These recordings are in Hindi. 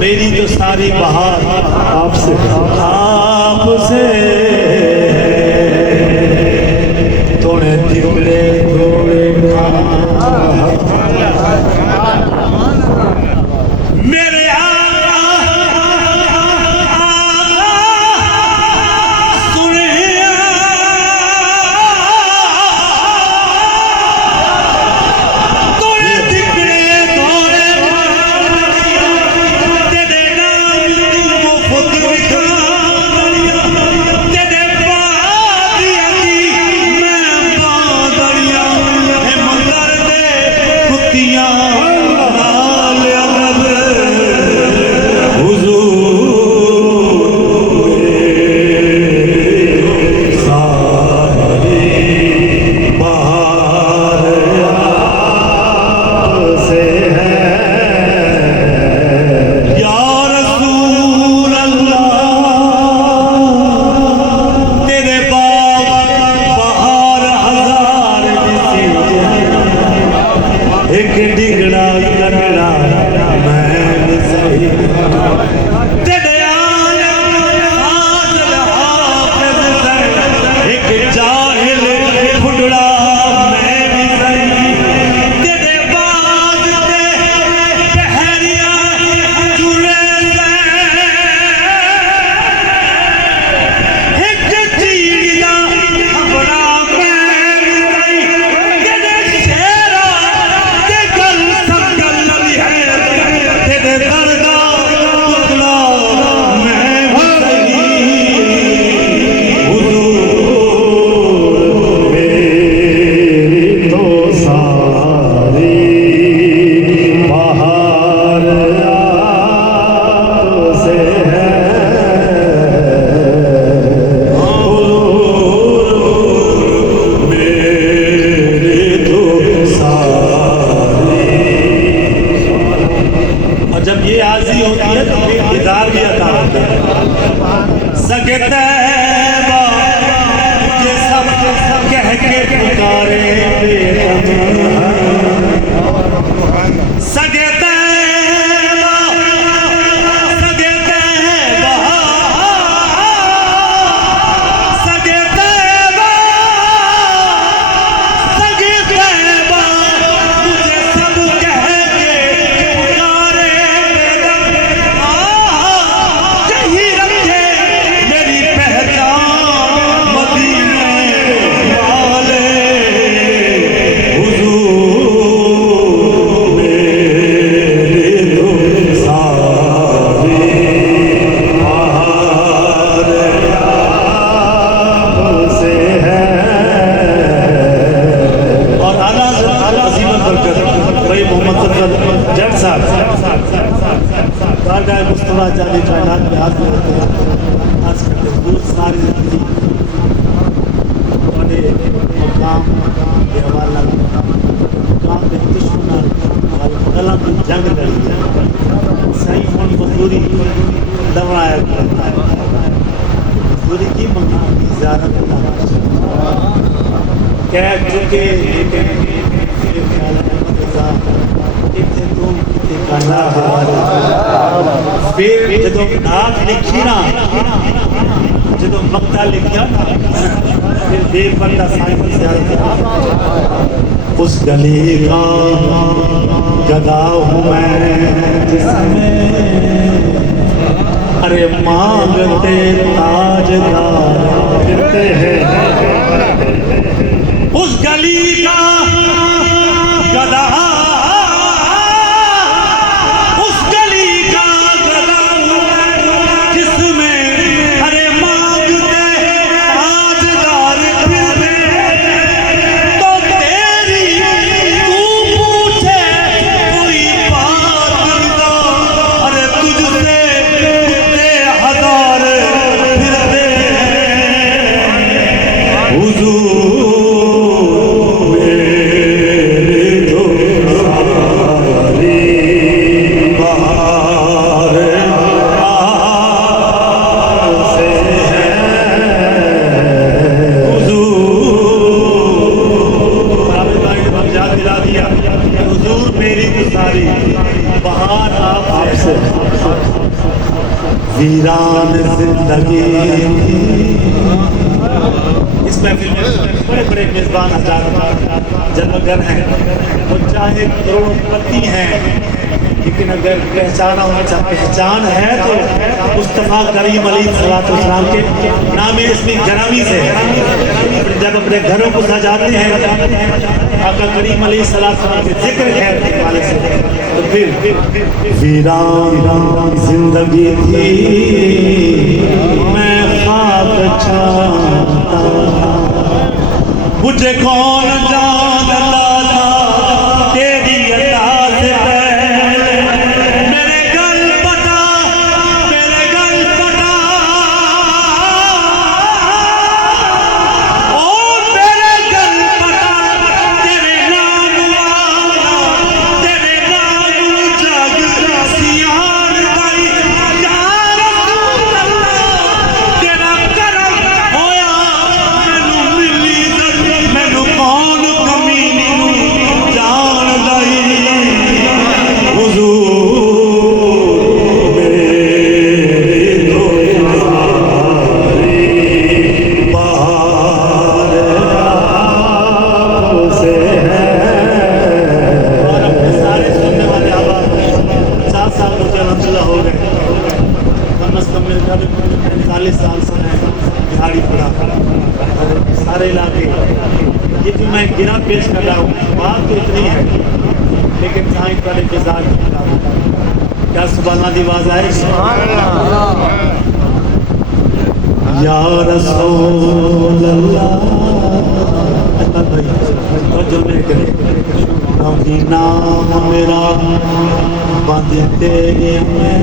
मेरी तो सारी बहार आपसे आपसे थोड़े तिबड़े थोड़े मेरे मुस्तफल जट साहब गाड़ा मुस्तफा जाने कायनात में हाथ करते हैं आज करते दूर सारी जिंदगी बड़े मकाम के हवाला मकाम के दुश्मन वाला की जंग लड़ी सही फोन मजदूरी दबाया करता है मजदूरी की मंगा की ज़्यादा कह चुके फिर जो नाथ लिखी ना जो मक्ता लिखा ना फिर बेपरदा साइंस उस गली का गदा हूँ मैं जिसमें अरे मांगते ताजदार फिरते हैं उस गली का गदा उस गली का गदा जिसमें अरे मांगते ताजदार फिरते तो तेरी तू पूछे कोई बात ना अरे तुझसे कुत्ते हजार फिरते हुजूर वीरान जिंदगी इस महफिल में बड़े बड़े मेजबान हजार जन्मगर हैं वो चाहे करोड़पति हैं लेकिन अगर पहचाना होना पहचान है तो मुस्तफा करीम अलैहिस्सलाम के नाम इसमें गरामी से जब अपने घरों को सजाते हैं आका करीम अलैहिस्सलाम के जिक्र है वाले से तो फिर वीरान जिंदगी थी मैं खाक चाहता मुझे कौन जानता था तेरी अता से पहले मेरे गल पटा ओ मेरे गल पटा तेरे नाम जग सियार गई या रसूल अल्लाह तेरा करम होया मैनू मिली मैनू कौन कमी जान लई हुजूर मेरी तो बाहर से है और अपने सारे सुनने वाले आवाज 50 साल मुझे अलहमदुलिल्लाह हो गए कम अज कम मेरे घर 45 साल से है दिहाड़ी पड़ा सारे इलाके ये जो मैं गिरा पेश कर रहा हूँ बात तो इतनी है लेकिन साइंस वाले मिजाज क्या सुभान दी आवाज आए या रसूल अल्लाह जो मेरे करे नाम मेरा बांधे तेरे में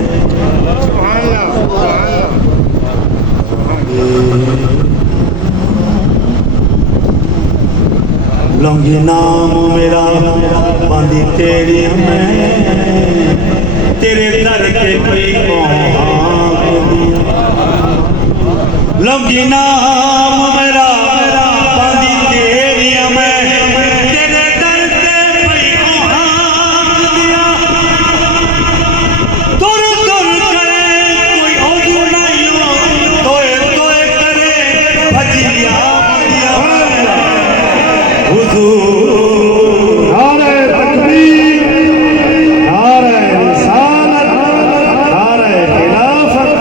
लौंगी नाम मेरा बांधी तेरी मैं तेरे दर के कोई लौंगी नाम मेरा बांधी तेरी मैं तेरे दर के कोई दूर दूर करे कोई औजू नहीं हो तोए तोए करे भजिया नारे तकबीर नारे रिसालत नारे खिलाफत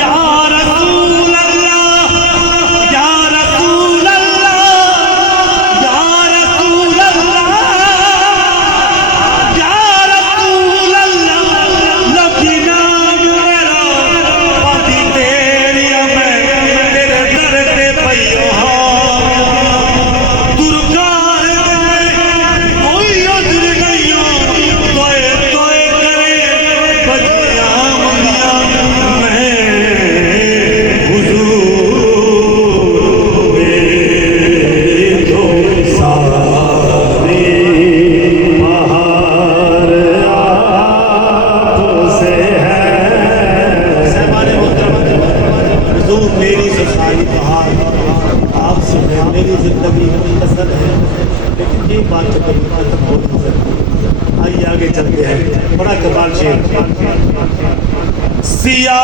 या रसूल अल्लाह या रसूल अल्लाह या आगे चलते हैं। बड़ा कमाल शेर। सिया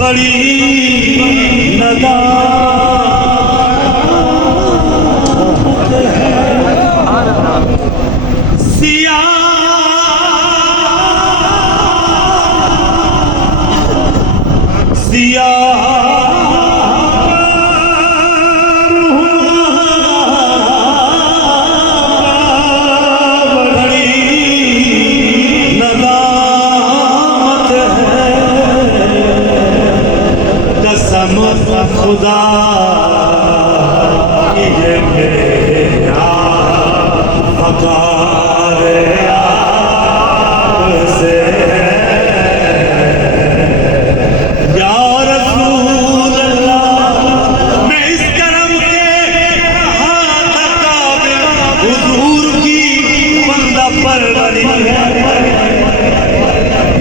बड़ी नदा सिया सिया खुदा ये मेरा वकार आपसे या रसूल अल्लाह, मैं इस करम के हुजूर की बंदा परवरी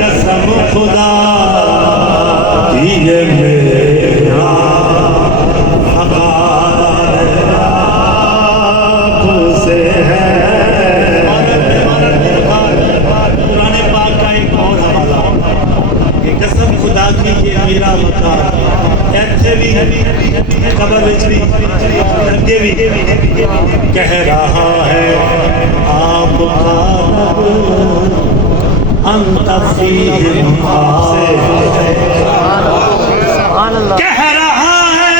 कसम खुदा की ये मेरा मेरा मकान ऐसे भी कबर विच भी अगे भी कह रहा है आपका अंत फीह कह रहा है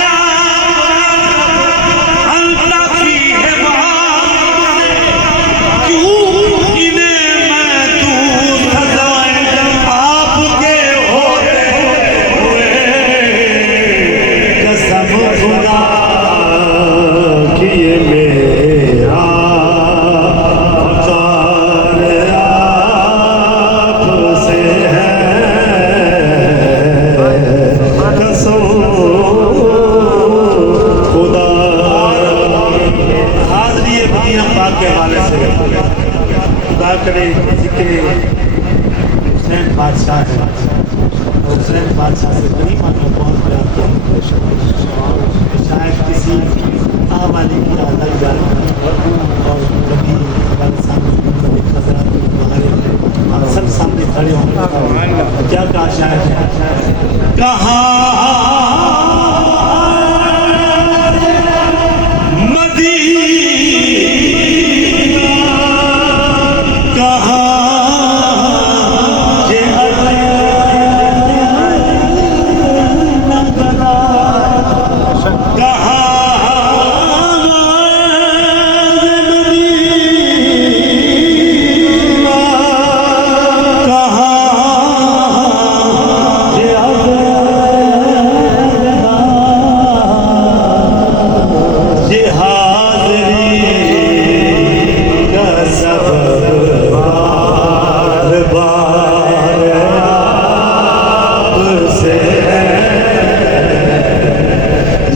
अंत फीह क्यों इन्हें मैं तू सजाए आपके होते खुदा कि ये मेरा वकार आपसे है कसम खुदा। हाज़िरी मदीना पाक के हवाले से खुदा करे जिक्र हुसैन बादशाह है, हुसैन बादशाह से करीब आना बहुत बड़ा शायद किसी आवाली की अलग जाए और कभी हमारे सामने सब सामने खड़े होंगे क्या कहा शायद कहा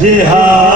जिहाद